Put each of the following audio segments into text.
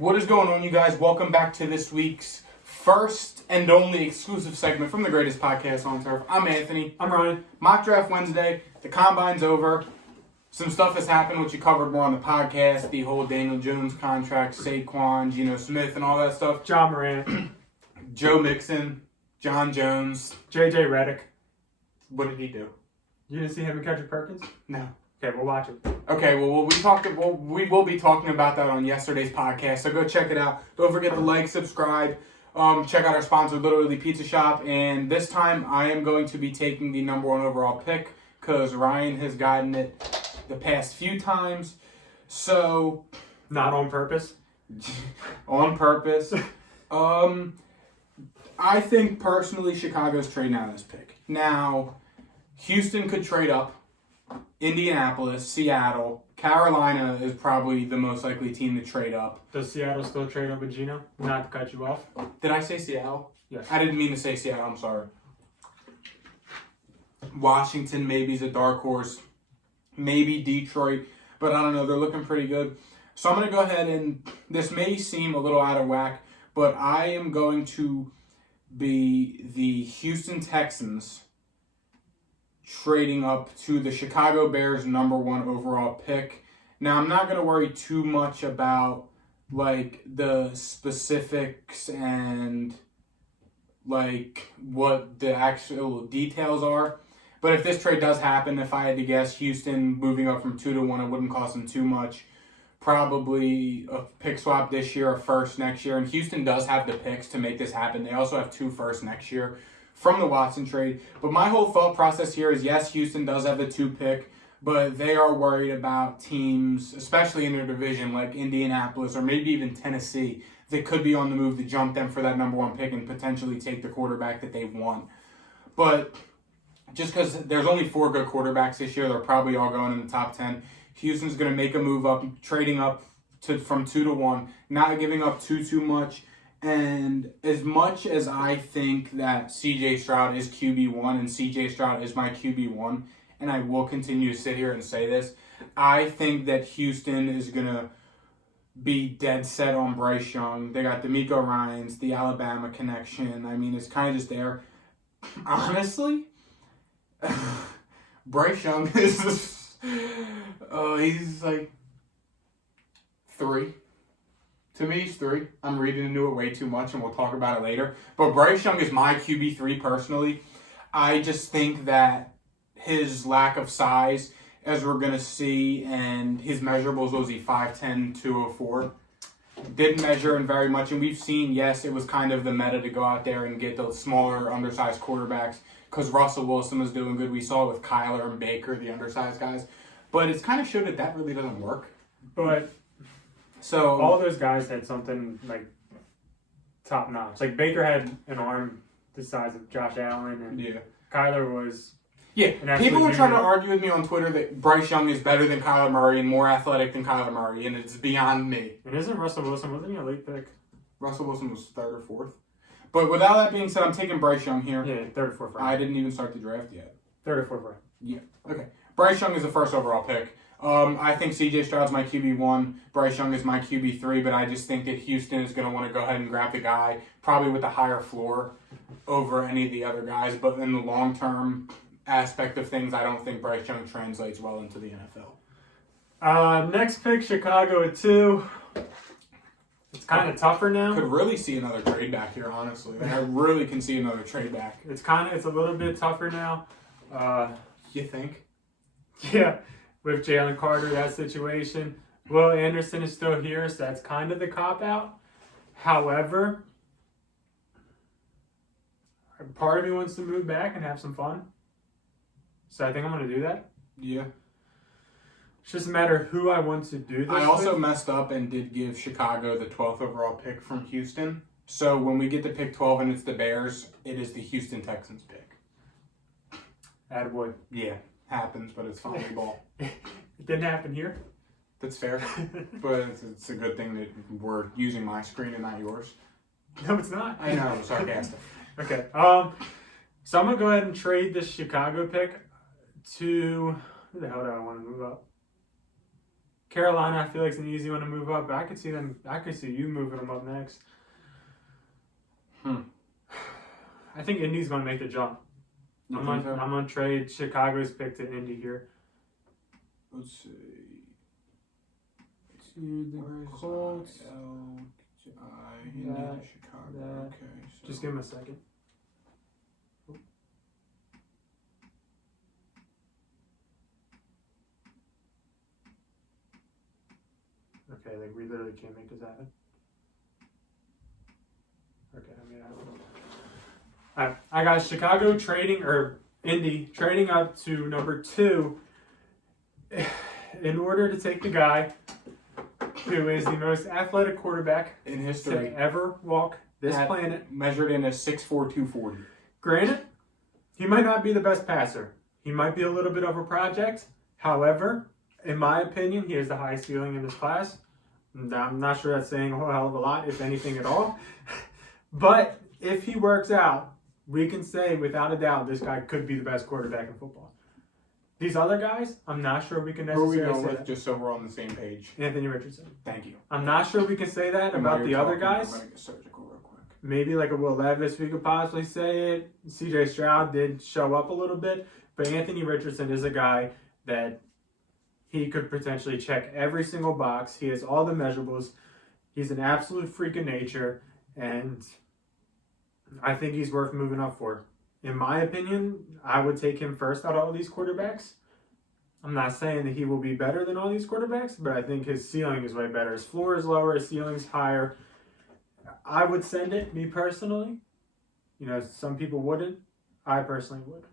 What is going on, you guys? Welcome back to this week's first and only exclusive segment from the greatest podcast on turf. I'm Anthony. I'm Ryan. Mock Draft Wednesday. The Combine's over. Some stuff has happened, which you covered more on the podcast. The whole Daniel Jones contract, Saquon, Geno Smith, and all that stuff. John Morant. Joe Mixon, John Jones. JJ Redick. What did he do? You didn't see him and Kendrick Perkins? No. Okay, we'll watch it. Okay, well, we will be talking about that on yesterday's podcast, so go check it out. Don't forget to like, subscribe, check out our sponsor, Literally Pizza Shop, and this time I am going to be taking the number one overall pick because Ryan has gotten it the past few times, so... Not on purpose? On purpose. I think, personally, Chicago's trading out of this pick. Now, Houston could trade up. Indianapolis, Seattle, Carolina is probably the most likely team to trade up. Does Seattle still trade up with Geno? Not to cut you off. Did I say Seattle? Yes. I didn't mean to say Seattle, I'm sorry. Washington maybe is a dark horse. Maybe Detroit, but I don't know. They're looking pretty good. So I'm going to go ahead and, this may seem a little out of whack, but I am going to be the Houston Texans trading up to the Chicago Bears number one overall pick. Now, I'm not going to worry too much about, like, the specifics and, like, what the actual details are. But if this trade does happen, if I had to guess, Houston moving up from 2-1, it wouldn't cost them too much. Probably a pick swap this year, a first next year. And Houston does have the picks to make this happen. They also have 2 firsts next year from the Watson trade. But my whole thought process here is, yes, Houston does have the 2 pick, but they are worried about teams, especially in their division, like Indianapolis or maybe even Tennessee, that could be on the move to jump them for that number 1 pick and potentially take the quarterback that they want. But just because there's only 4 good quarterbacks this year, they're probably all going in the top 10. Houston's going to make a move up, trading up from 2-1, not giving up too much. And as much as I think that C.J. Stroud is QB1 and C.J. Stroud is my QB1, and I will continue to sit here and say this, I think that Houston is going to be dead set on Bryce Young. They got DeMeco Ryans, the Alabama connection. I mean, it's kind of just there. Honestly, Bryce Young is... he's like 3. To me, he's 3. I'm reading into it way too much, and we'll talk about it later. But Bryce Young is my QB3 personally. I just think that his lack of size, as we're going to see, and his measurables, was he 5'10", 204, didn't measure in very much. And we've seen, yes, it was kind of the meta to go out there and get the smaller, undersized quarterbacks because Russell Wilson was doing good. We saw it with Kyler and Baker, the undersized guys. But it's kind of showed that really doesn't work. But... So all those guys had something like top notch. Like Baker had an arm the size of Josh Allen, and Kyler was. Yeah, people were trying to argue with me on Twitter that Bryce Young is better than Kyler Murray and more athletic than Kyler Murray, and it's beyond me. And isn't Russell Wilson, wasn't he a late pick? Russell Wilson was 3rd or 4th. But with all that being said, I'm taking Bryce Young here. Yeah, 3rd or 4th. Right. I didn't even start the draft yet. 3rd or 4th. Right. Yeah. Okay. Bryce Young is the 1st overall pick. I think C.J. Stroud's my QB1, Bryce Young is my QB3, but I just think that Houston is going to want to go ahead and grab the guy, probably with a higher floor over any of the other guys. But in the long-term aspect of things, I don't think Bryce Young translates well into the NFL. Next pick, Chicago at 2. It's kind of tougher now. Could really see another trade back here, honestly. Like, I really can see another trade back. It's a little bit tougher now. You think? Yeah. With Jalen Carter, that situation. Will Anderson is still here, so that's kind of the cop-out. However, part of me wants to move back and have some fun. So I think I'm going to do that. Yeah. It's just a matter of who I want to do this I also messed up and did give Chicago the 12th overall pick from Houston. So when we get to pick 12 and it's the Bears, it is the Houston Texans pick. Attaboy. Yeah. Happens, but it's fine ball. It didn't happen here. That's fair, but it's a good thing that we're using my screen and not yours. No, it's not. I know, I'm sarcastic. Okay. So I'm gonna go ahead and trade this Chicago pick to who the hell do I want to move up? Carolina, I feel like it's an easy one to move up. But I could see you moving them up next. I think Indy's going to make the jump. I'm going to trade Chicago's pick to Indy here. Let's see. The Colts. Chicago. Okay. So. Just give him a second. Okay, like we literally can't make this happen. Okay, I made it happen. Alright, I got Chicago Indy trading up to number 2 in order to take the guy who is the most athletic quarterback in history to ever walk this planet. Measured in a 6'4", 240. Granted, he might not be the best passer. He might be a little bit of a project. However, in my opinion, he has the highest ceiling in this class. I'm not sure that's saying a whole hell of a lot, if anything at all. But if he works out, we can say without a doubt this guy could be the best quarterback in football. These other guys, I'm not sure we can necessarily say that. Who are we going with, just so we're on the same page? Anthony Richardson. Thank you. I'm not sure we can say that about the other guys. I'm going to get surgical real quick. Maybe like a Will Levis, we could possibly say it. C.J. Stroud did show up a little bit. But Anthony Richardson is a guy that he could potentially check every single box. He has all the measurables. He's an absolute freak of nature. And I think he's worth moving up for. In my opinion, I would take him first out of all these quarterbacks. I'm not saying that he will be better than all these quarterbacks, but I think his ceiling is way better. His floor is lower, his ceiling's higher. I would send it, me personally. You know, some people wouldn't. I personally would.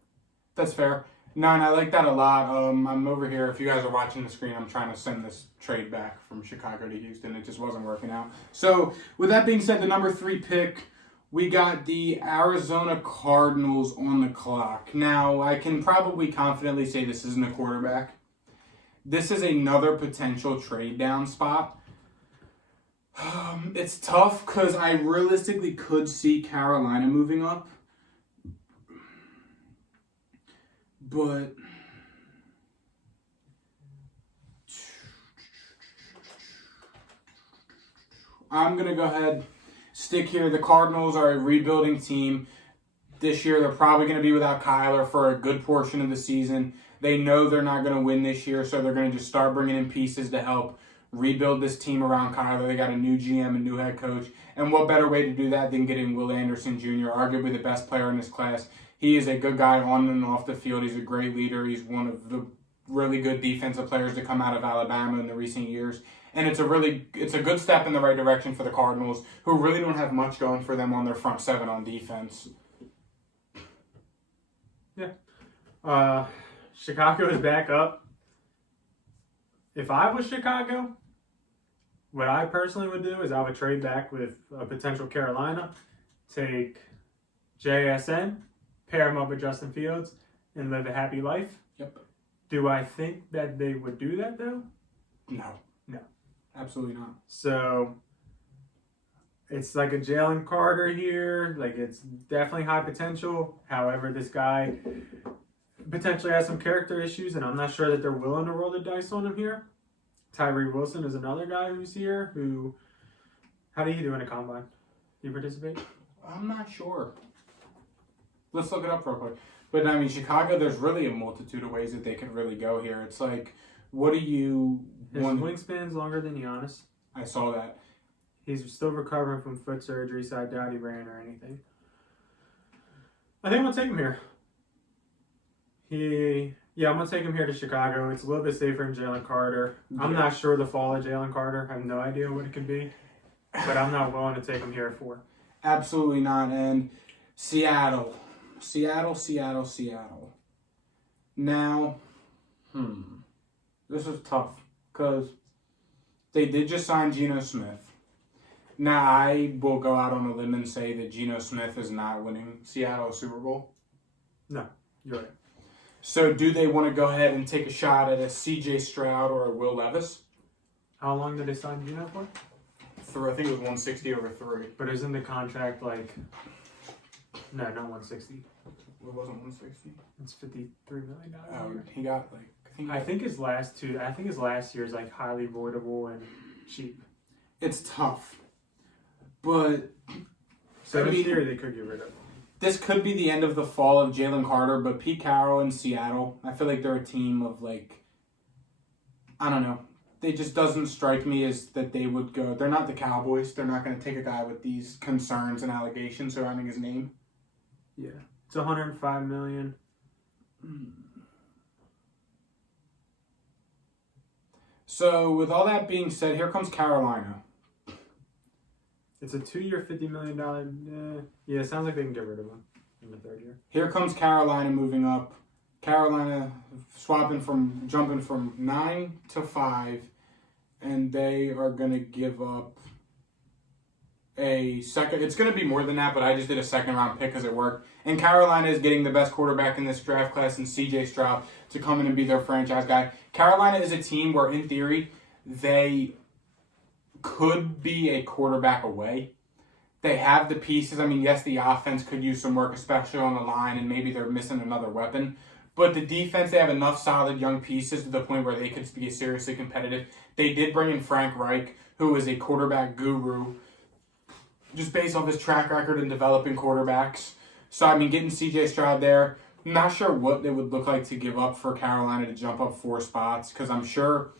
That's fair. No, and I like that a lot. I'm over here. If you guys are watching the screen, I'm trying to send this trade back from Chicago to Houston. It just wasn't working out. So, with that being said, the number 3 pick, we got the Arizona Cardinals on the clock. Now, I can probably confidently say this isn't a quarterback. This is another potential trade down spot. It's tough because I realistically could see Carolina moving up. But I'm going to go ahead, stick here. The Cardinals are a rebuilding team. This year, they're probably going to be without Kyler for a good portion of the season. They know they're not going to win this year, so they're going to just start bringing in pieces to help rebuild this team around Kyler. They got a new GM, a new head coach. And what better way to do that than getting Will Anderson Jr., arguably the best player in this class. He is a good guy on and off the field. He's a great leader. He's one of the really good defensive players to come out of Alabama in the recent years. And it's a good step in the right direction for the Cardinals, who really don't have much going for them on their front 7 on defense. Yeah. Chicago is back up. If I was Chicago, what I personally would do is I would trade back with a potential Carolina, take JSN, pair him up with Justin Fields, and live a happy life. Yep. Do I think that they would do that, though? No. Absolutely not. So, it's like a Jalen Carter here. Like, it's definitely high potential. However, this guy potentially has some character issues, and I'm not sure that they're willing to roll the dice on him here. Tyree Wilson is another guy who's here who... How did he do in a combine? Do you participate? I'm not sure. Let's look it up real quick. But, I mean, Chicago, there's really a multitude of ways that they could really go here. It's like, what do you... His wingspan's longer than Giannis. I saw that. He's still recovering from foot surgery, so I doubt he ran or anything. I think I'm going to take him here. I'm going to take him here to Chicago. It's a little bit safer than Jalen Carter. Yeah. I'm not sure the fall of Jalen Carter. I have no idea what it could be. But I'm not willing to take him here for. Absolutely not. And Seattle. Now, this is tough because they did just sign Geno Smith. Now, I will go out on a limb and say that Geno Smith is not winning Seattle a Super Bowl. No, you're right. So do they want to go ahead and take a shot at a C.J. Stroud or a Will Levis? How long did they sign Geno for? I think it was 160 over 3. But isn't the contract like... No, not 160. It wasn't 160. It's $53 million. He got like I think his last year is like highly voidable and cheap. It's tough. But so in theory they could get rid of him. This could be the end of the fall of Jalen Carter, but Pete Carroll in Seattle, I feel like they're a team of like, I don't know. It just doesn't strike me as that they would go. They're not the Cowboys. They're not going to take a guy with these concerns and allegations surrounding his name. Yeah. It's $105 million. So with all that being said, here comes Carolina. It's a 2-year, $50 million. Yeah, it sounds like they can get rid of him in the 3rd year. Here comes Carolina moving up. Carolina jumping from 9 to 5, and they are going to give up a second. It's going to be more than that, but I just did a 2nd-round pick because it worked. And Carolina is getting the best quarterback in this draft class, and C.J. Stroud, to come in and be their franchise guy. Carolina is a team where, in theory, they could be a quarterback away. They have the pieces. I mean, yes, the offense could use some work, especially on the line, and maybe they're missing another weapon. But the defense, they have enough solid young pieces to the point where they could be seriously competitive. They did bring in Frank Reich, who is a quarterback guru, just based off his track record in developing quarterbacks. So, I mean, getting C.J. Stroud there, I'm not sure what it would look like to give up for Carolina to jump up 4 spots, because I'm sure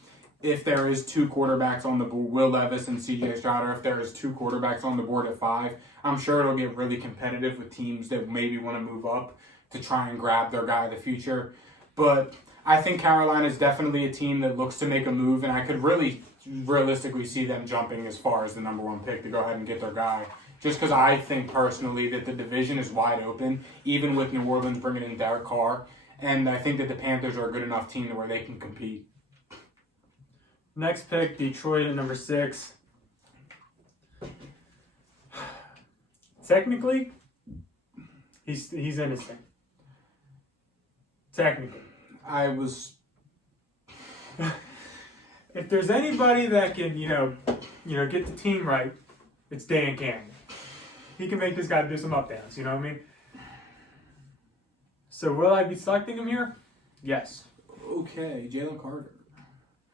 if there is 2 quarterbacks on the board, Will Levis and C.J. Stroud, or if there is 2 quarterbacks on the board at 5, I'm sure it'll get really competitive with teams that maybe want to move up to try and grab their guy of the future. But I think Carolina is definitely a team that looks to make a move, and I could really realistically see them jumping as far as the number 1 pick to go ahead and get their guy. Just because I think personally that the division is wide open, even with New Orleans bringing in Derek Carr, and I think that the Panthers are a good enough team to where they can compete. Next pick, Detroit at number 6. Technically, he's innocent. Technically. If there's anybody that can, get the team right, it's Dan Campbell. He can make this guy do some up downs, you know what I mean? So will I be selecting him here? Yes. Okay, Jalen Carter.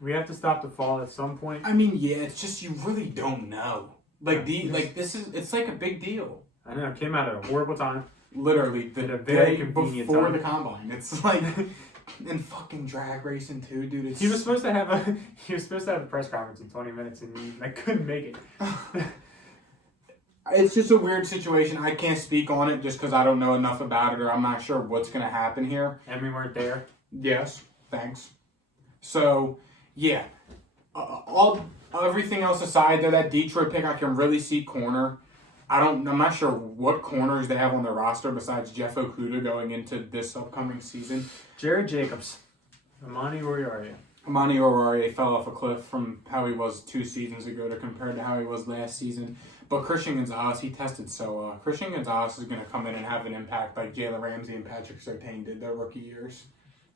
We have to stop the fall at some point. I mean, yeah, it's just you really don't know. It's like a big deal. I know, it came out at a horrible time. Literally, the very day convenient before time. the combine. It's like, and fucking drag racing too, dude. He was supposed to have a press conference in 20 minutes, and I couldn't make it. It's just a weird situation. I can't speak on it just because I don't know enough about it, or I'm not sure what's going to happen here. And we weren't there. Yes, thanks. So, yeah. Everything else aside, though, that Detroit pick, I can really see corner. I'm not sure what corners they have on their roster besides Jeff Okuda going into this upcoming season. Jared Jacobs. Amani Oruwariye fell off a cliff from how he was 2 seasons ago to compared to how he was last season. But Christian Gonzalez, he tested so well. Christian Gonzalez is going to come in and have an impact like Jalen Ramsey and Patrick Surtain did their rookie years.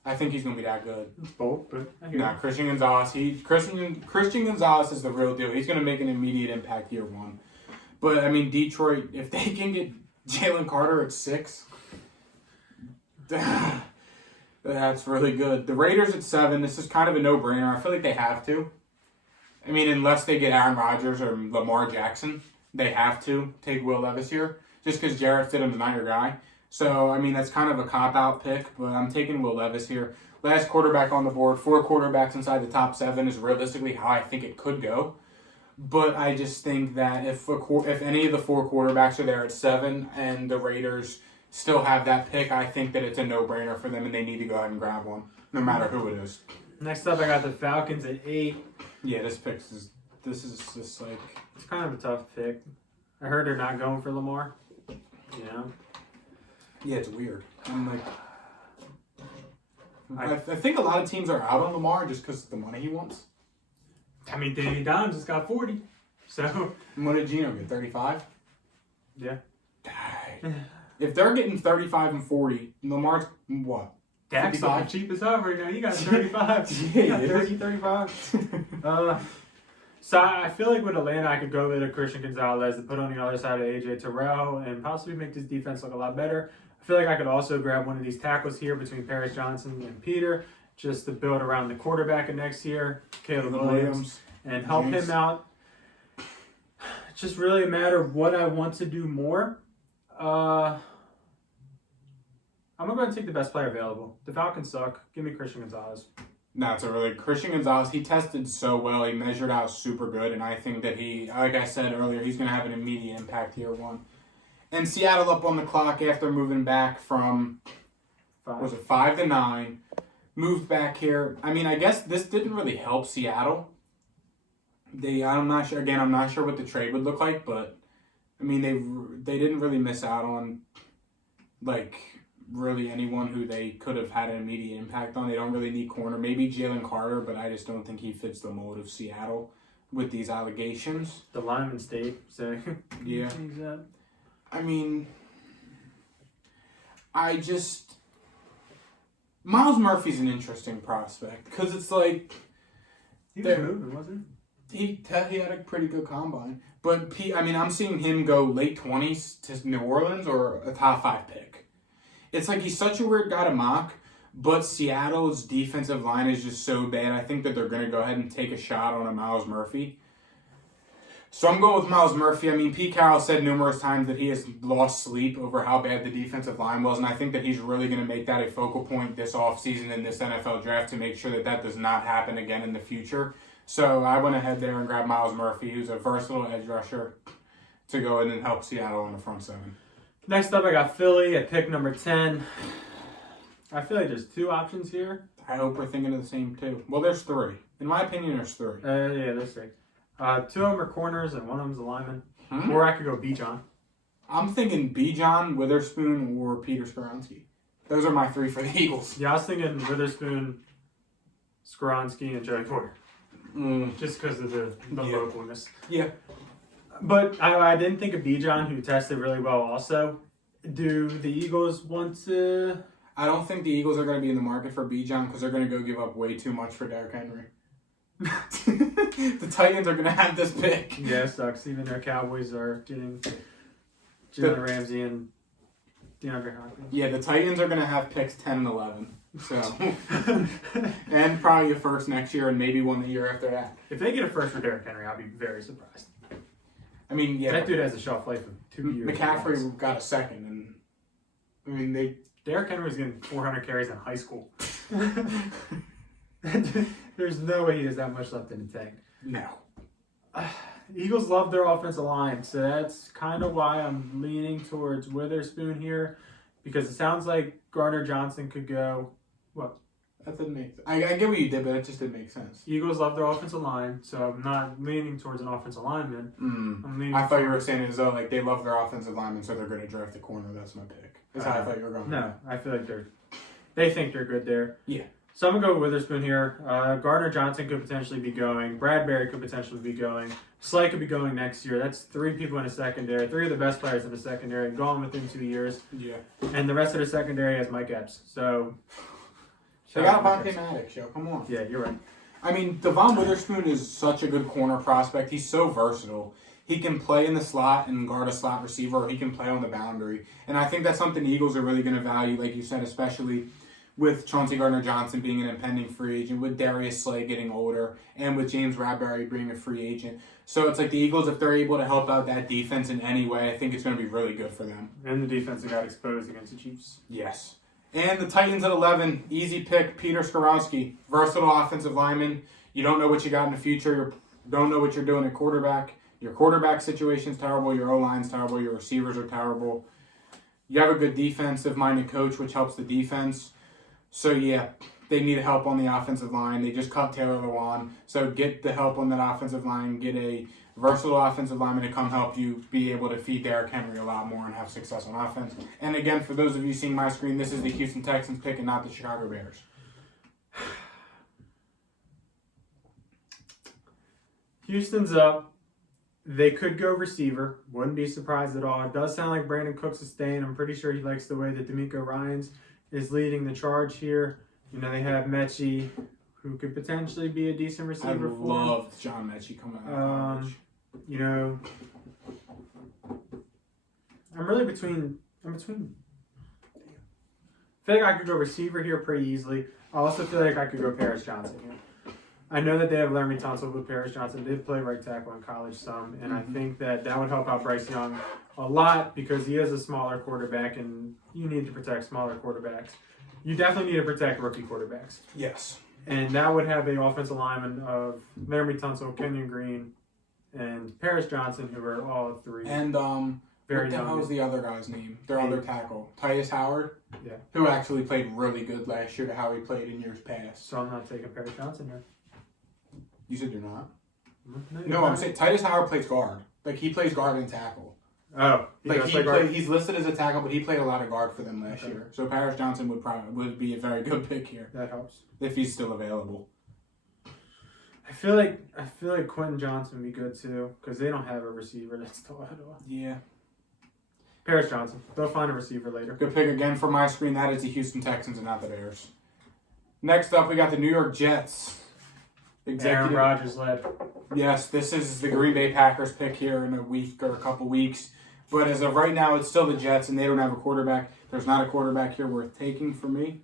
I think he's going to be that good. Both, but Christian Gonzalez. Christian Gonzalez is the real deal. He's going to make an immediate impact year 1. But I mean, Detroit, if they can get Jalen Carter at 6, that's really good. The Raiders at 7. This is kind of a no-brainer. I feel like they have to. I mean, unless they get Aaron Rodgers or Lamar Jackson, they have to take Will Levis here, just because Jarrett Stidham's not your guy. So, I mean, that's kind of a cop-out pick, but I'm taking Will Levis here. Last quarterback on the board, 4 quarterbacks inside the top 7 is realistically how I think it could go. But I just think that if any of the 4 quarterbacks are there at 7 and the Raiders still have that pick, I think that it's a no-brainer for them and they need to go ahead and grab one, no matter who it is. Next up, I got the Falcons at 8. Yeah, this is just like... It's kind of a tough pick. I heard they're not going for Lamar. Yeah, it's weird. I'm like... I think a lot of teams are out on Lamar just because of the money he wants. I mean, Danny Dimes just got 40. So... What did Gino get, 35? Yeah. If they're getting 35 and 40, Lamar's what? Dak's the cheapest ever right now. You got 35. Yeah, you got 30, 35. So I feel like with Atlanta, I could go with a Christian Gonzalez to put on the other side of AJ Terrell and possibly make this defense look a lot better. I feel like I could also grab one of these tackles here between Paris Johnson and Peter just to build around the quarterback of next year, Caleb Williams, and help him out. It's just really a matter of what I want to do more. I'm going to go ahead and take the best player available. The Falcons suck. Give me Christian Gonzalez. No, it's a really Christian Gonzalez. He tested so well. He measured out super good, and I think that he, like I said earlier, he's going to have an immediate impact year one. And Seattle up on the clock after moving back from 5 to 9, moved back here. I mean, I guess this didn't really help Seattle. I'm not sure. Again, I'm not sure what the trade would look like, but I mean, they didn't really miss out on like really anyone who they could have had an immediate impact on. They don't really need corner. Maybe Jalen Carter, but I just don't think he fits the mold of Seattle with these allegations. The lineman state, so yeah. I mean, Miles Murphy's an interesting prospect because it's like he was moving, wasn't he? He had a pretty good combine, but I'm seeing him go late 20s to New Orleans or a top 5 pick. It's like he's such a weird guy to mock, but Seattle's defensive line is just so bad. I think that they're going to go ahead and take a shot on a Miles Murphy. So I'm going with Miles Murphy. I mean, Pete Carroll said numerous times that he has lost sleep over how bad the defensive line was, and I think that he's really going to make that a focal point this offseason in this NFL draft to make sure that that does not happen again in the future. So I went ahead there and grabbed Miles Murphy, who's a versatile edge rusher, to go in and help Seattle on the front seven. Next up, I got Philly at pick number 10. I feel like there's 2 options here. I hope we're thinking of the same 2. Well, there's 3. In my opinion, there's 3. Yeah, there's 3. 2 of them are corners and one of them's a lineman. Or I could go Bijan. I'm thinking Bijan, Witherspoon, or Peter Skoronski. Those are my 3 for the Eagles. Yeah, I was thinking Witherspoon, Skoronski, and Joey Porter. Just because of the localness. Yeah. But I didn't think of Bijan, who tested really well also. Do the Eagles want to... I don't think the Eagles are going to be in the market for Bijan because they're going to go give up way too much for Derrick Henry. The Titans are going to have this pick. Yeah, it sucks. Even their Cowboys are getting Jalen Ramsey and DeAndre Hopkins. Yeah, the Titans are going to have picks 10 and 11. So, and probably a first next year and maybe one the year after that. If they get a first for Derrick Henry, I'll be very surprised. I mean, yeah. That dude has a shelf life of 2 years. McCaffrey got a second. And I mean, Derrick Henry was getting 400 carries in high school. There's no way he has that much left in the tank. No. Eagles love their offensive line, so that's kind of why I'm leaning towards Witherspoon here, because it sounds like Gardner Johnson could go. What? That didn't make sense. I get what you did, but it just didn't make sense. Eagles love their offensive line, so I'm not leaning towards an offensive lineman. I thought you were saying it as though like they love their offensive lineman, so they're going to draft a corner. That's my pick. That's how I thought you were going. No, I feel like they think they're good there. Yeah. So I'm going to go with Witherspoon here. Gardner Johnson could potentially be going. Bradbury could potentially be going. Slay could be going next year. That's 3 people in the secondary. 3 of the best players in the secondary gone within 2 years. Yeah. And the rest of the secondary has Mike Epps. So they got Avonte Maddox, yo. Come on. Yeah, you're right. I mean, Devon Witherspoon is such a good corner prospect. He's so versatile. He can play in the slot and guard a slot receiver, or he can play on the boundary. And I think that's something the Eagles are really going to value, like you said, especially with Chauncey Gardner-Johnson being an impending free agent, with Darius Slay getting older, and with James Bradbury being a free agent. So it's like the Eagles, if they're able to help out that defense in any way, I think it's going to be really good for them. And the defense that got exposed against the Chiefs. Yes. And the Titans at 11, easy pick, Peter Skoronski, versatile offensive lineman. You don't know what you got in the future. You don't know what you're doing at quarterback. Your quarterback situation's terrible. Your O-line's terrible. Your receivers are terrible. You have a good defensive-minded coach, which helps the defense. So, yeah, they need help on the offensive line. They just cut Taylor Lewan. So get the help on that offensive line. Get a versatile offensive lineman to come help you be able to feed Derrick Henry a lot more and have success on offense. And, again, for those of you seeing my screen, this is the Houston Texans pick and not the Chicago Bears. Houston's up. They could go receiver. Wouldn't be surprised at all. It does sound like Brandon Cooks is staying. I'm pretty sure he likes the way that D'Amico Ryans is leading the charge here. You know, they have Mechie, who could potentially be a decent receiver for I loved John Mechie coming out of college. You know, I'm between feel like I could go receiver here pretty easily. I also feel like I could go Paris Johnson here. I know that they have Laramie Tunsil with Paris Johnson. They've played right tackle in college some, and I think that would help out Bryce Young a lot because he is a smaller quarterback, and you need to protect smaller quarterbacks. You definitely need to protect rookie quarterbacks. Yes. And that would have an offensive lineman of Laramie Tunsil, Kenyon Green, and Paris Johnson, who are all three. And very what the hell was the other guy's name? Their other tackle, Tyus Howard. Yeah. Who actually played really good last year to how he played in years past. So I'm not taking Paris Johnson here. You said you're not. No, I'm saying Tyus Howard plays guard. Like he plays guard and tackle. Oh, He's listed as a tackle, but he played a lot of guard for them last year. So Paris Johnson would be a very good pick here. That helps if he's still available. I feel like Quentin Johnson would be good too because they don't have a receiver that's still at all. Yeah. Paris Johnson. They'll find a receiver later. Good pick again for my screen. That is the Houston Texans and not the Bears. Next up, we got the New York Jets. Aaron Rodgers led. Yes, this is the Green Bay Packers pick here in a week or a couple weeks. But as of right now, it's still the Jets, and they don't have a quarterback. There's not a quarterback here worth taking for me.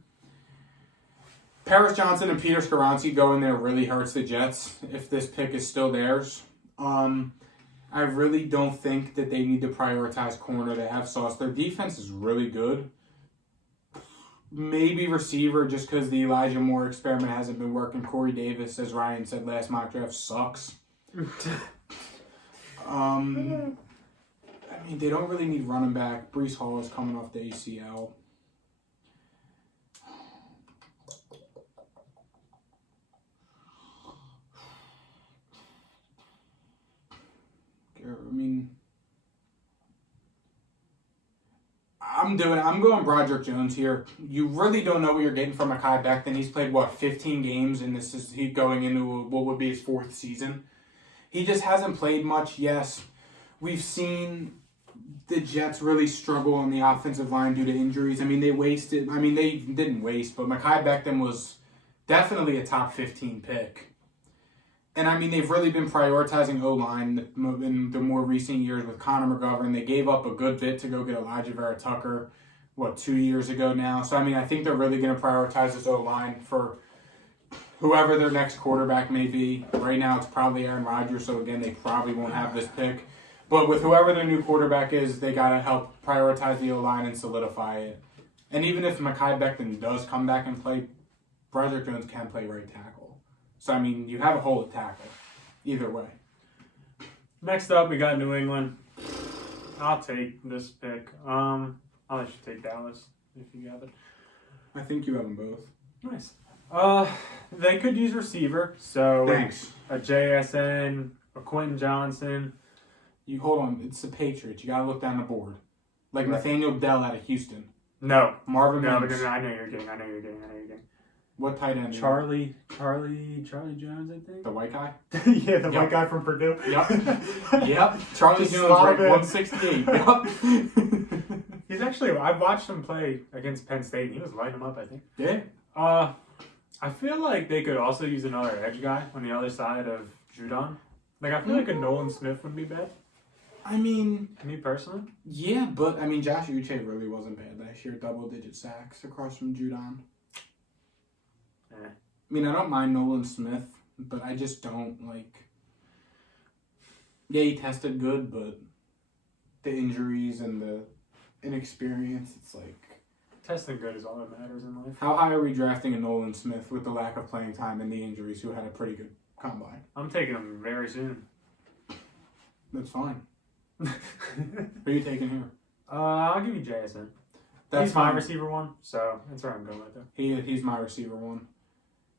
Paris Johnson and Peter Skoronski going there really hurts the Jets if this pick is still theirs. I really don't think that they need to prioritize corner. They have sauce. Their defense is really good. Maybe receiver just because the Elijah Moore experiment hasn't been working. Corey Davis, as Ryan said last mock draft, sucks. I mean, they don't really need running back. Breece Hall is coming off the ACL. I mean, I'm going Broderick Jones here. You really don't know what you're getting from Mekhi Becton. He's played, 15 games, and he's going into what would be his fourth season. He just hasn't played much. Yes, we've seen the Jets really struggle on the offensive line due to injuries. I mean, they didn't waste, but Mekhi Becton was definitely a top 15 pick. And, I mean, they've really been prioritizing O-line in the more recent years with Connor McGovern. They gave up a good bit to go get Elijah Vera Tucker, 2 years ago now. So, I mean, I think they're really going to prioritize this O-line for whoever their next quarterback may be. Right now, it's probably Aaron Rodgers. So, again, they probably won't have this pick. But with whoever their new quarterback is, they got to help prioritize the O-line and solidify it. And even if Mekhi Becton does come back and play, Broderick Jones can play right tackle. So, I mean, you have a hole at tackle. Either way. Next up, we got New England. I'll take this pick. I'll let you take Dallas if you have it. I think you have them both. Nice. They could use receiver. So, Thanks. A JSN, a Quentin Johnson. You hold on. It's the Patriots. You got to look down the board. Like Right. Nathaniel Dell out of Houston. No. Marvin No, Mims. because I know you're getting. What tight end? Charlie Jones, I think. The white guy? Yeah, the white guy from Purdue. Yep. Charlie Just Jones, slob right? in. 168. Yep. He's actually, I watched him play against Penn State, and he was lighting them up, I think. Yeah. I feel like they could also use another edge guy on the other side of Judon. Like, I feel like a Nolan Smith would be bad. I mean, Me personally. yeah, but I mean, Josh Uche really wasn't bad last year. Double-digit sacks across from Judon. Eh. I mean, I don't mind Nolan Smith, but I just don't like. Yeah, he tested good, but the injuries and the inexperience, it's like. Testing good is all that matters in life. How high are we drafting a Nolan Smith with the lack of playing time and the injuries, who had a pretty good combine? I'm taking him very soon. That's fine. Who are you taking here? I'll give you JSN. That's He's my fine. receiver one, so that's where I'm going with him. He's my receiver one.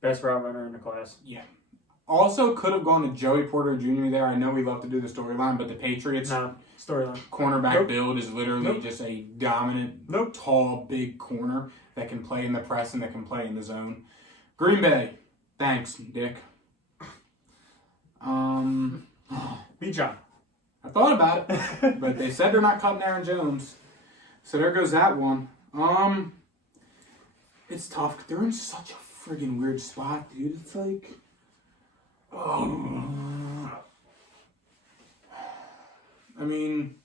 Best route runner in the class. Yeah. Also, could have gone to Joey Porter Jr. there. I know we love to do the storyline, but the Patriots No, storyline. cornerback build is literally Nope. just a dominant, tall, big corner that can play in the press and that can play in the zone. Green Bay. Thanks, Dick. Bijan. I thought about it, but they said they're not cutting Aaron Jones. So there goes that one. It's tough. They're in such a friggin' weird spot, dude. It's like, I mean,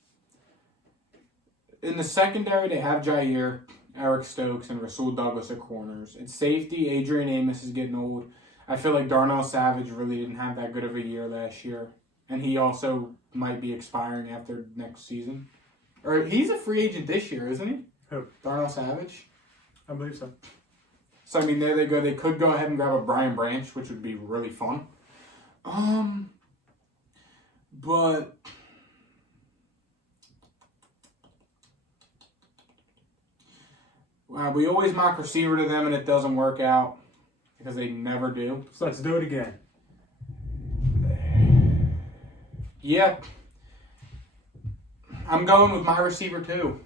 in the secondary they have Jair. Eric Stokes and Rasul Douglas at corners. At safety, Adrian Amos is getting old. I feel like Darnell Savage really didn't have that good of a year last year. And he also might be expiring after next season. Or he's a free agent this year, isn't he? Who? Darnell Savage? I believe so. So, I mean, there they go. They could go ahead and grab a Brian Branch, which would be really fun. But we always mock receiver to them, and it doesn't work out because they never do. So let's do it again. Yeah. I'm going with my receiver too.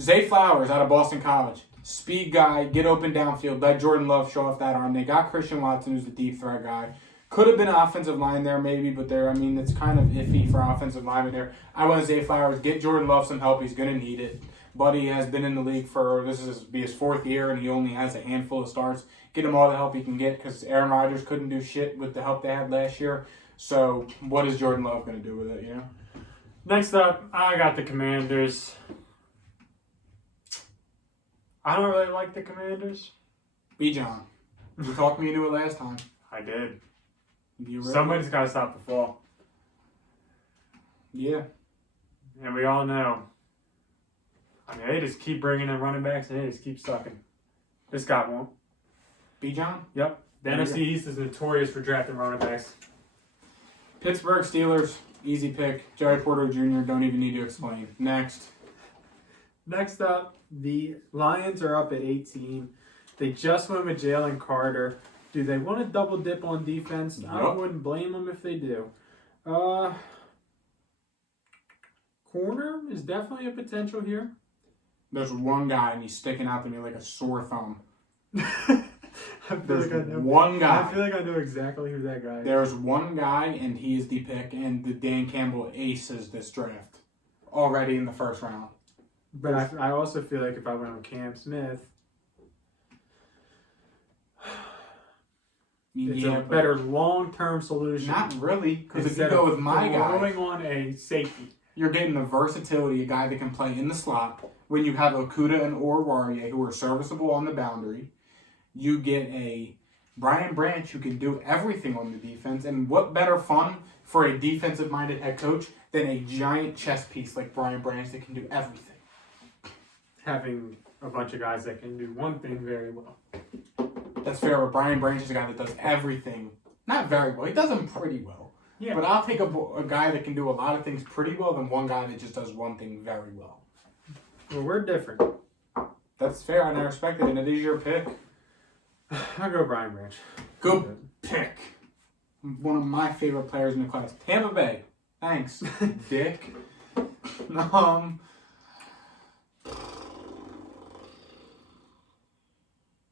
Zay Flowers out of Boston College. Speed guy, get open downfield, let Jordan Love show off that arm. They got Christian Watson, who's the deep threat guy. Could have been offensive line there maybe, but it's kind of iffy for offensive linemen there. I want Zay Flowers, get Jordan Love some help. He's going to need it. Buddy has been in the league this is be his 4th year, and he only has a handful of starts. Get him all the help he can get because Aaron Rodgers couldn't do shit with the help they had last year. So what is Jordan Love going to do with it, Next up, I got the Commanders. I don't really like the Commanders. B. John. You talked me into it last time. I did. You really? Somebody's got to stop the fall. Yeah. And we all know. I mean, they just keep bringing in running backs and they just keep sucking. This guy won't. B. John? Yep. The NFC East is notorious for drafting running backs. Pittsburgh Steelers. Easy pick. Joey Porter Jr. Don't even need to explain. Next up, the Lions are up at 18. They just went with Jalen Carter. Do they want to double dip on defense? Yep. I wouldn't blame them if they do. Corner is definitely a potential here. There's one guy, and he's sticking out to me like a sore thumb. There's one guy. I feel like I know exactly who that guy is. There's one guy, and he is the pick, and the Dan Campbell aces this draft already in the first round. But I also feel like if I went on Cam Smith, it's a better long-term solution. Not really, because if you go with my guy, going on a safety, you're getting the versatility, a guy that can play in the slot. When you have Okuda and Oruwariye, who are serviceable on the boundary, you get a Brian Branch who can do everything on the defense. And what better fun for a defensive-minded head coach than a giant chess piece like Brian Branch that can do everything? Having a bunch of guys that can do one thing very well. That's fair, but Brian Branch is a guy that does everything. Not very well. He does them pretty well. Yeah. But I'll take a guy that can do a lot of things pretty well than one guy that just does one thing very well. Well, we're different. That's fair, and I respect it, and it is your pick. I'll go Brian Branch. Good pick. One of my favorite players in the class. Tampa Bay. Thanks, Dick.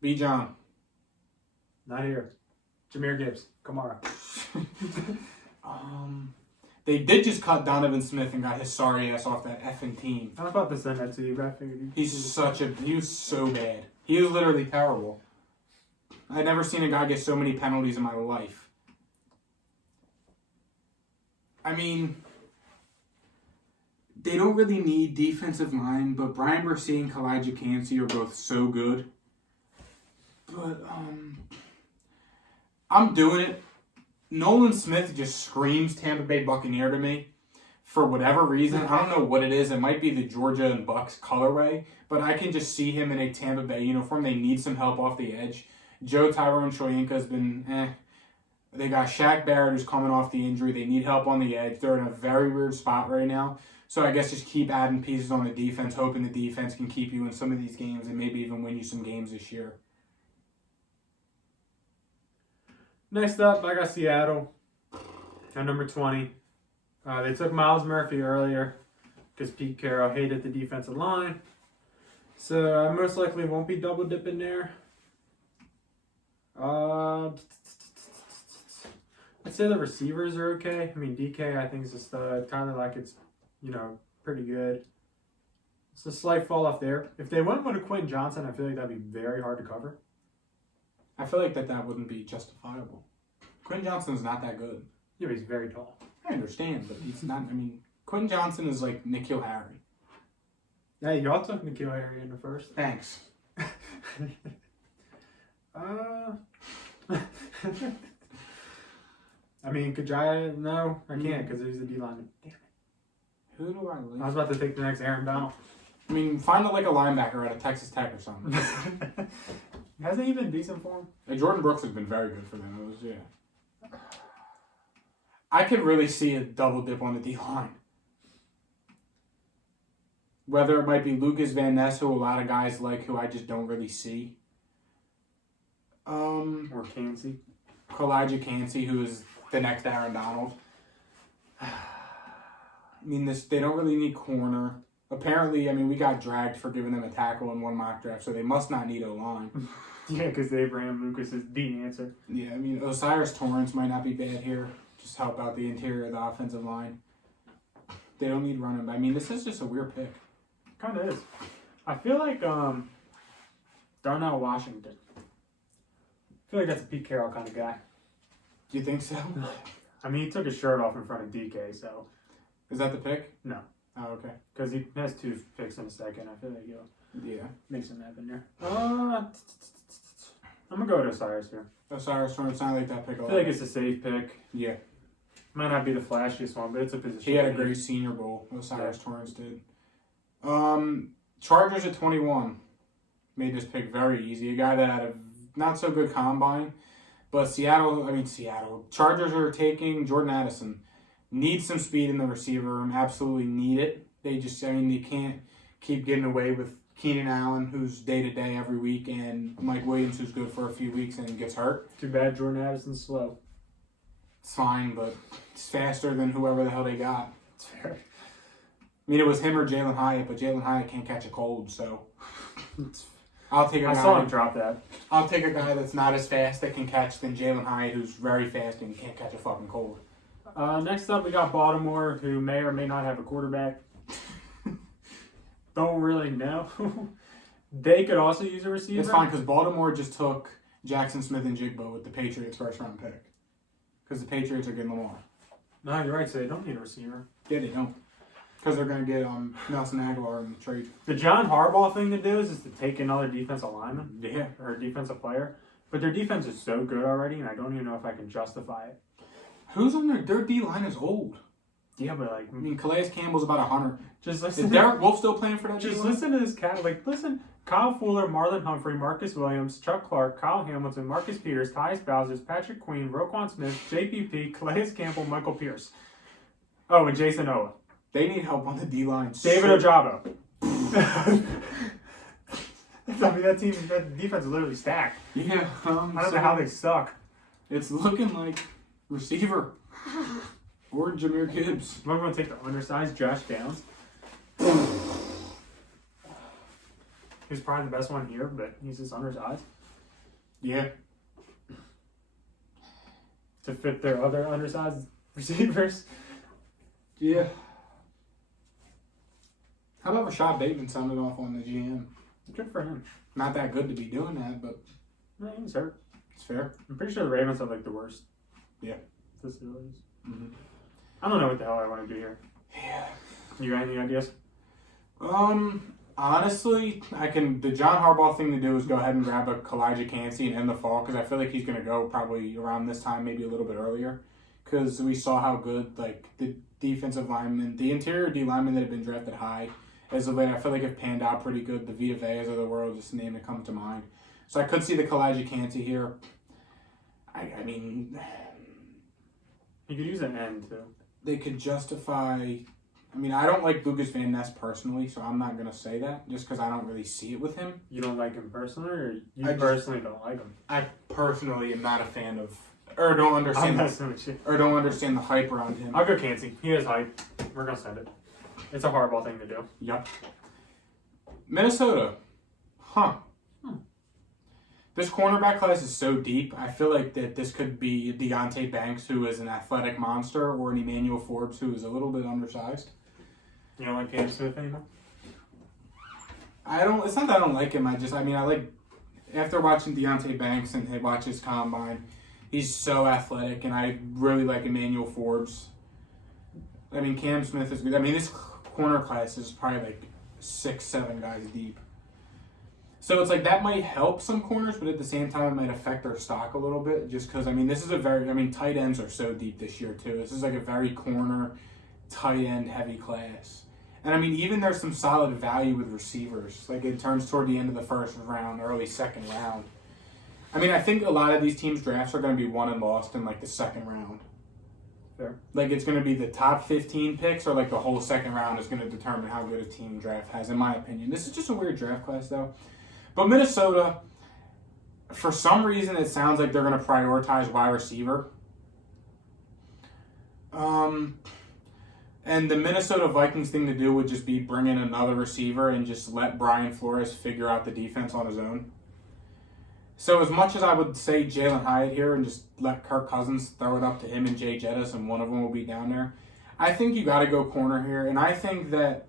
B. John. Not here. Jahmyr Gibbs. Kamara. They did just cut Donovan Smith and got his sorry ass off that effing team. I was about to send that to you, but I figured he was so bad. He was literally terrible. I'd never seen a guy get so many penalties in my life. I mean, they don't really need defensive line, but Brian Bursey and Kalijah Cansey are both so good. But, I'm doing it. Nolan Smith just screams Tampa Bay Buccaneer to me for whatever reason. I don't know what it is. It might be the Georgia and Bucks colorway, but I can just see him in a Tampa Bay uniform. They need some help off the edge. Joe Tyrone Shoyinka has been They got Shaq Barrett who's coming off the injury. They need help on the edge. They're in a very weird spot right now. So I guess just keep adding pieces on the defense, hoping the defense can keep you in some of these games and maybe even win you some games this year. Next up, I got Seattle at number 20. They took Myles Murphy earlier because Pete Carroll hated the defensive line. So I most likely won't be double dipping there. I'd say the receivers are okay. I mean, DK I think is a stud. Tyler Lockett's, pretty good. It's a slight fall off there. If they went with a Quentin Johnson, I feel like that'd be very hard to cover. I feel like that wouldn't be justifiable. Quentin Johnson's not that good. Yeah, but he's very tall. I understand, but he's not. I mean, Quentin Johnson is like N'Keal Harry. Hey, y'all took N'Keal Harry in the first. Thanks. I mean, Kajaya, no, I can't because he's a D lineman. Damn it. Who do I I like? was about to take the next Aaron Donald. I mean, find like a linebacker out of Texas Tech or something. Hasn't he been decent for him? Jordan Brooks has been very good for them. It was, yeah. I could really see a double dip on the D line. Whether it might be Lucas Van Ness, who a lot of guys like, who I just don't really see. Or Kansey. Elijah Cansey, who is the next Aaron Donald. I mean, they don't really need corner. Apparently, I mean, we got dragged for giving them a tackle in one mock draft, so they must not need O-line. Yeah, because Abraham Lucas is the answer. Yeah, I mean, Osiris Torrance might not be bad here. Just help out the interior of the offensive line. They don't need running. I mean, this is just a weird pick. Kind of is. I feel like Darnell Washington. I feel like that's a Pete Carroll kind of guy. Do you think so? I mean, he took his shirt off in front of DK, so. Is that the pick? No. Oh, okay. Because he has 2 picks in a second. I feel like he'll Yeah. make some happen there. I'm going to go with Osiris here. Osiris Torrance, I like that pick a I lot. feel like it's a safe pick. Yeah. Might not be the flashiest one, but it's a position. He had a great Senior Bowl. Osiris Torrance did. Chargers at 21 made this pick very easy. A guy that had a not so good combine, but Seattle. Chargers are taking Jordan Addison. Need some speed in the receiver room. Absolutely need it. They can't keep getting away with Keenan Allen, who's day-to-day every week, and Mike Williams, who's good for a few weeks and gets hurt. Too bad Jordan Addison's slow. It's fine, but it's faster than whoever the hell they got. It's fair. I mean, it was him or Jalen Hyatt, but Jalen Hyatt can't catch a cold, so I'll take a I guy. saw him drop that. I'll take a guy that's not as fast that can catch than Jalen Hyatt, who's very fast and can't catch a fucking cold. Next up, we got Baltimore, who may or may not have a quarterback. Don't really know. They could also use a receiver. It's fine, because Baltimore just took Jackson Smith and Jigba with the Patriots' first-round pick. Because the Patriots are getting Lamar. No, you're right, so they don't need a receiver. Yeah, they don't. Because they're going to get Nelson Aguilar in the trade. The John Harbaugh thing to do is to take another defensive lineman. Yeah. Or a defensive player. But their defense is so good already, and I don't even know if I can justify it. Who's on their D-line is old. Yeah, but like... I mean, Calais Campbell's about 100. Just listen. Is Derek Wolf still playing for that Just D-line? listen to this cat. Like, listen. Kyle Fuller, Marlon Humphrey, Marcus Williams, Chuck Clark, Kyle Hamilton, Marcus Peters, Tyus Bowser, Patrick Queen, Roquan Smith, JPP, Calais Campbell, Michael Pierce. Oh, and Jason Owa. They need help on the D-line. David Ojabo. I mean, that defense is literally stacked. Yeah. I don't know how they suck. It's looking like receiver. Or Jahmyr Gibbs. I'm going to take the undersized Josh Downs. He's probably the best one here, but he's just undersized. Yeah. To fit their other undersized receivers. Yeah. How about Rashad Bateman sounded off on the GM? Good for him. Not that good to be doing that, but No, he's hurt. it's fair. I'm pretty sure the Ravens have like the worst facilities. Mm-hmm. I don't know what the hell I want to do here. Yeah. You got any ideas? Honestly, the John Harbaugh thing to do is go ahead and grab a Elijah Cansey and end the fall, because I feel like he's going to go probably around this time, maybe a little bit earlier, because we saw how good like the defensive linemen, the interior D linemen that have been drafted high as of late, I feel like have panned out pretty good. The Vita Veas of the world, just a name that comes to mind. So I could see the Elijah Cansey here. I mean, You could use an end too. they could justify. I mean, I don't like Lucas Van Ness personally, so I'm not going to say that just because I don't really see it with him. You don't like him personally, or you I personally don't like him? I personally am not a fan of, or don't I'm understand, messing with you. or don't understand the hype around him. I'll go Cansey. He has hype. We're going to send it. It's a Harbaugh thing to do. Yep. Minnesota. This cornerback class is so deep. I feel like that this could be Deontay Banks, who is an athletic monster, or an Emmanuel Forbes, who is a little bit undersized. You don't like Cam Smith anymore? It's not that I don't like him. I like, after watching Deontay Banks and watch his combine, he's so athletic, and I really like Emmanuel Forbes. I mean, Cam Smith is good. I mean, this corner class is probably like 6, 7 guys deep. So it's like that might help some corners, but at the same time, it might affect their stock a little bit. Just because, I mean, this is a very, I mean, tight ends are so deep this year, too. This is like a very corner, tight end heavy class. And I mean, even there's some solid value with receivers. Like it turns toward the end of the first round, early second round. I mean, I think a lot of these teams' drafts are going to be won and lost in like the second round. Fair. Like it's going to be the top 15 picks, or like the whole second round is going to determine how good a team draft has, in my opinion. This is just a weird draft class, though. But Minnesota, for some reason, it sounds like they're going to prioritize wide receiver. And the Minnesota Vikings thing to do would just be bring in another receiver and just let Brian Flores figure out the defense on his own. So as much as I would say Jalen Hyatt here and just let Kirk Cousins throw it up to him and Jay Jettis and one of them will be down there, I think you got to go corner here. And I think that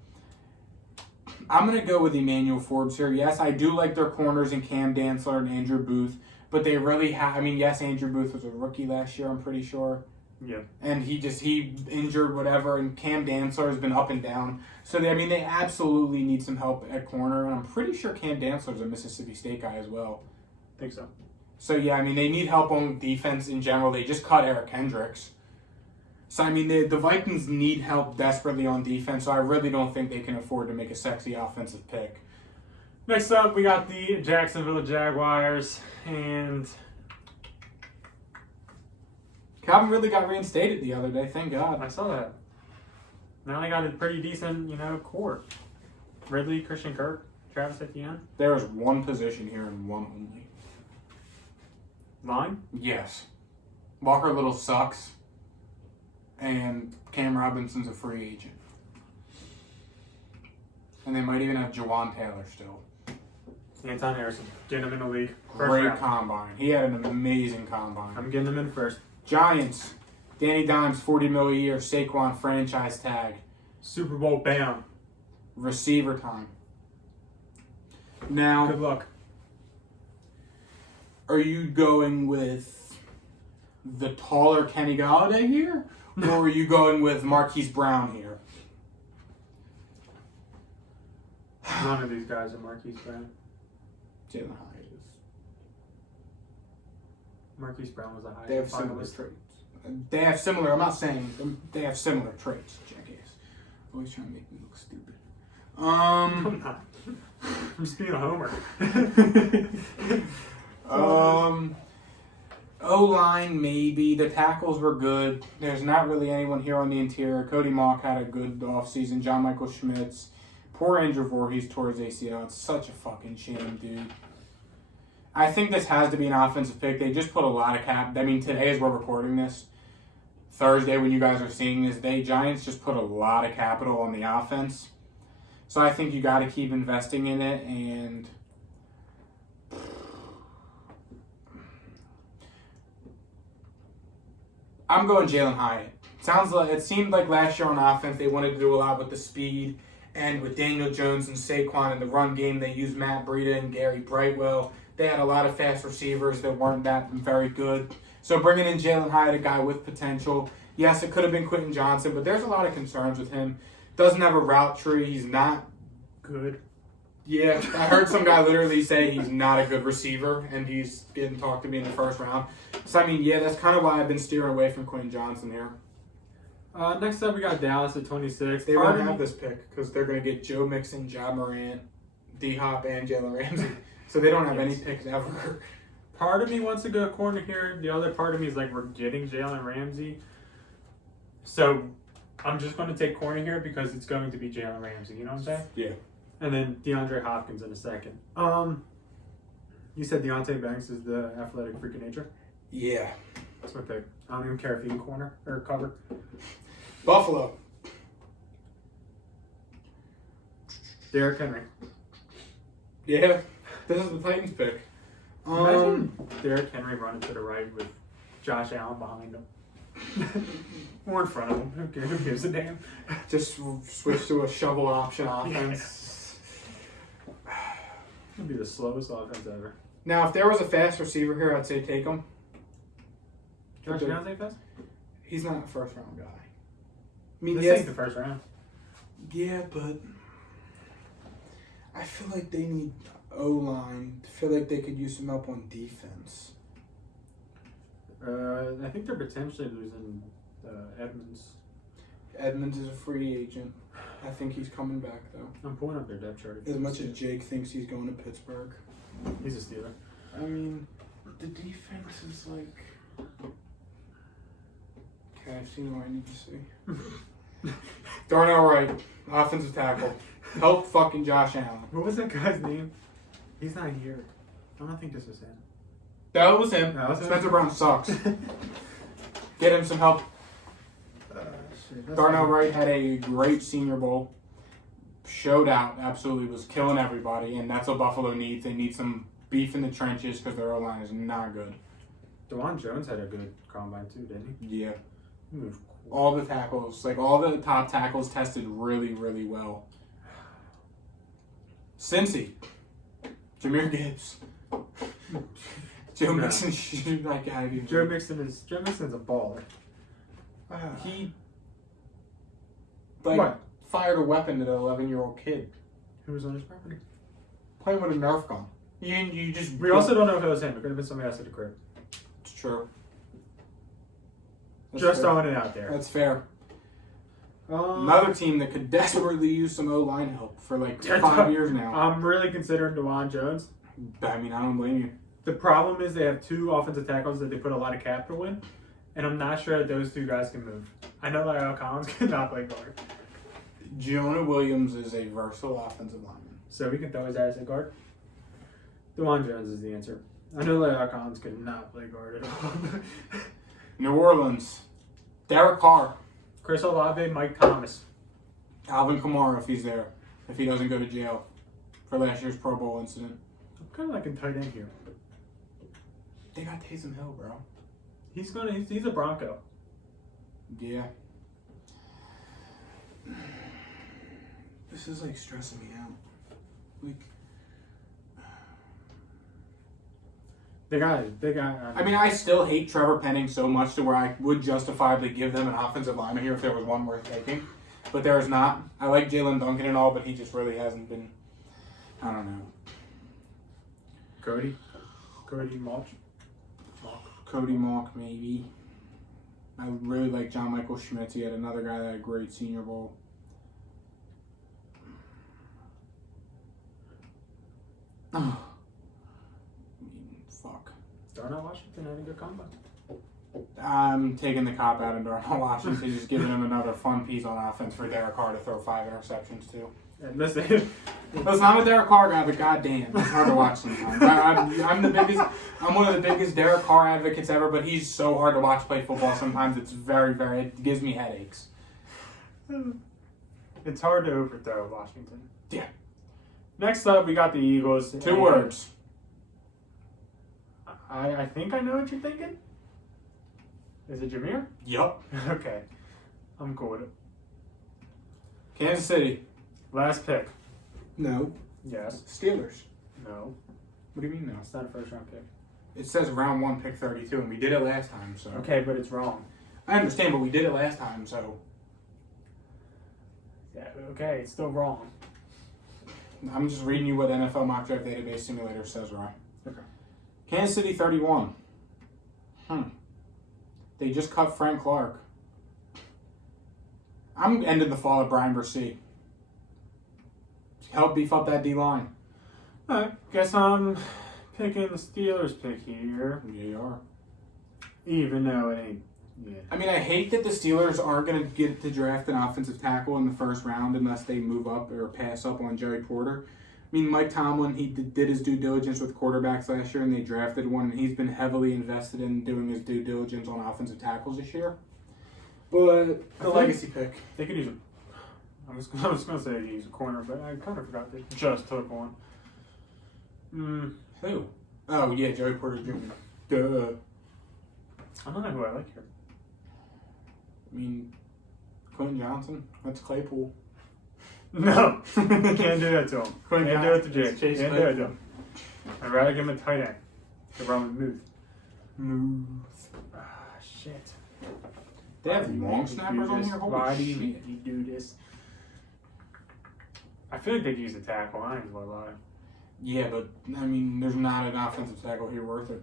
I'm going to go with Emmanuel Forbes here. Yes, I do like their corners in Cam Dantzler and Andrew Booth, but they really have, I mean, yes, Andrew Booth was a rookie last year, I'm pretty sure. Yeah. And he injured whatever, and Cam Dantzler has been up and down. So, they absolutely need some help at corner, and I'm pretty sure Cam Dantzler's a Mississippi State guy as well. I think so. So, yeah, they need help on defense in general. They just cut Eric Hendricks. So, the Vikings need help desperately on defense, so I really don't think they can afford to make a sexy offensive pick. Next up, we got the Jacksonville Jaguars, and Calvin Ridley got reinstated the other day, thank God. I saw that. Now they got a pretty decent, core. Ridley, Christian Kirk, Travis Etienne. There is one position here and one only. Line? Yes. Walker Little sucks. And Cam Robinson's a free agent. And they might even have Jawan Taylor still. Anton Harrison. Getting him in the league. Great combine. He had an amazing combine. I'm getting him in first. Giants. Danny Dimes, $40 million a year. Saquon franchise tag. Super Bowl bam. Receiver time. Now, good luck. Are you going with the taller Kenny Golladay here? Or are you going with Marquise Brown here? None of these guys are Marquise Brown. Jalen Hyatt is. Marquise Brown was a high. They have similar traits. They have similar, I'm not saying, they have similar traits, jackass. Always trying to make me look stupid. I'm not. I'm just being a homer. O-line, maybe. The tackles were good. There's not really anyone here on the interior. Cody Mauch had a good offseason. John Michael Schmitz. Poor Andrew Voorhees tore his ACL. It's such a fucking shame, dude. I think this has to be an offensive pick. They just put a lot of cap. Today as we're recording this, Thursday when you guys are seeing this, Giants just put a lot of capital on the offense. So I think you got to keep investing in it, and I'm going Jalen Hyatt. It seemed like last year on offense they wanted to do a lot with the speed, and with Daniel Jones and Saquon in the run game, they used Matt Breida and Gary Brightwell. They had a lot of fast receivers that weren't that very good. So bringing in Jalen Hyatt, a guy with potential. Yes, it could have been Quentin Johnson, but there's a lot of concerns with him. Doesn't have a route tree. He's not good. Yeah, I heard some guy literally say he's not a good receiver, and he's getting talked to me in the first round. So, that's kind of why I've been steering away from Quentin Johnson here. Next up, we got Dallas at 26. They won't have this pick because they're going to get Joe Mixon, Ja Morant, D-Hop, and Jalen Ramsey. So they don't have any picks ever. Part of me wants to go corner here. The other part of me is like, we're getting Jalen Ramsey. So I'm just going to take corner here because it's going to be Jalen Ramsey. You know what I'm saying? Yeah. And then DeAndre Hopkins in a second. You said Deontay Banks is the athletic freak of nature? Yeah. That's my pick. I don't even care if he can corner or cover. Buffalo. Derrick Henry. Yeah. This is the Titans pick. Imagine Derrick Henry running to the right with Josh Allen behind him. Or in front of him. Who gives a damn? Just switch to a shovel option offense. It'd be the slowest offense ever. Now, if there was a fast receiver here, I'd say take him. Josh Allen's ain't fast? He's not a first round guy. This ain't the first round. Yeah, but I feel like they need O-line. I feel like they could use some help on defense. I think they're potentially losing Edmonds. Edmonds is a free agent. I think he's coming back, though. I'm pulling up their depth chart. As much as Jake thinks he's going to Pittsburgh. He's a Steeler. I mean, the defense is like... Okay, I've seen what I need to see. Darnell Wright, offensive tackle. Help fucking Josh Allen. What was that guy's name? He's not here. I don't think this is him. That was him. That was him? Spencer Brown sucks. Get him some help. Darnell Wright had a great Senior Bowl. Showed out. Absolutely was killing everybody. And that's what Buffalo needs. They need some beef in the trenches because their O-line is not good. DeJuan Jones had a good combine too, didn't he? Yeah. He moved cool. All the tackles, like all the top tackles tested really, really well. Cincy. Jahmyr Gibbs. Joe Mixon shoot that guy. Joe Mixon's a baller. He like fired a weapon at an 11-year-old kid Who was on his property? playing with a Nerf gun. You just We also don't know if it was him. It could have been somebody else at the crib. It's true. That's Just fair. throwing it out there. That's fair. Another team that could desperately use some O-line help for like 5 years now. I'm really considering DeJuan Jones. I mean, I don't blame you. The problem is they have two offensive tackles that they put a lot of capital in, and I'm not sure that those two guys can move. I know that Al Collins cannot play guard. Jonah Williams is a versatile offensive lineman. So we can throw his ass at guard. DeJuan Jones is the answer. I know that Al Collins could not play guard at all. New Orleans. Derek Carr. Chris Olave, Mike Thomas. Alvin Kamara if he's there. If he doesn't go to jail for last year's Pro Bowl incident. I'm kind of like in tight end here. They got Taysom Hill, bro. He's a Bronco. Yeah. This is like stressing me out. Like, They got. I mean, I still hate Trevor Penning so much to where I would justifiably give them an offensive lineman here if there was one worth taking. But there is not. I like Jalen Duncan and all, but he just really hasn't been. I don't know. Cody Mulch. Cody Mock, maybe. I really like John Michael Schmitz. He had another guy that had a great Senior Bowl. Oh. Fuck. Darnell Washington had a good combine. I'm taking the cop out of Darnell Washington, just giving him another fun piece on offense for Derek Carr to throw 5 interceptions to. And listen, Listen, I'm a Derek Carr guy, but goddamn, it's hard to watch sometimes. I'm one of the biggest Derek Carr advocates ever, but he's so hard to watch play football sometimes. It's it gives me headaches. it's hard to overthrow Washington. Yeah. Next up, we got the Eagles. 2 words. I think I know what you're thinking. Is it Jameer? Yup. Okay. I'm cool with it. Kansas City. Last pick. No. Yes. Steelers. No. What do you mean no? It's not a first round pick. It says round 1, pick 32, and we did it last time, so. Okay, but it's wrong. I understand, but we did it last time, so. Yeah, okay, it's still wrong. I'm just reading you what NFL Mock Draft Database Simulator says, right? Okay. Kansas City 31. They just cut Frank Clark. I'm ending the fall at Brian Bursey. Help beef up that D-line. Alright, guess I'm picking the Steelers pick here. Yeah, you are. Even though it ain't. Yeah. I mean, I hate that the Steelers aren't going to get to draft an offensive tackle in the first round unless they move up or pass up on Joey Porter. I mean, Mike Tomlin, he did his due diligence with quarterbacks last year, and they drafted one, and he's been heavily invested in doing his due diligence on offensive tackles this year. But the legacy pick. They could use a. I was going to say they use a corner, but I kind of forgot they just took one. Who? Oh, yeah, Joey Porter Jr. Duh. I don't know who I like here. I mean, Quentin Johnson. That's Claypool. No, can't do that to him. Quentin Can't do it to Johnson. Jake. Can't do it to him. I'd rather give him a tight end. The Roman Muth. Ah, shit. They have long snappers on here? Why Holy do you shit. make me do this? I feel like they'd use a tackle. I ain't gonna lie. Yeah, but I mean, there's not an offensive tackle here worth it.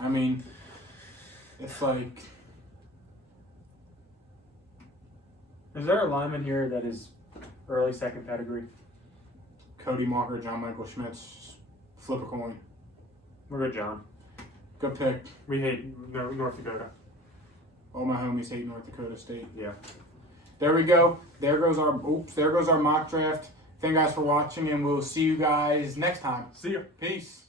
I mean, it's like, Is there a lineman here that is early second pedigree? Cody Walker, John Michael Schmitz, flip a coin. We're good, John. Good pick. We hate North Dakota. All my homies hate North Dakota State. Yeah. There we go. There goes our mock draft. Thank you guys for watching, and we'll see you guys next time. See ya. Peace.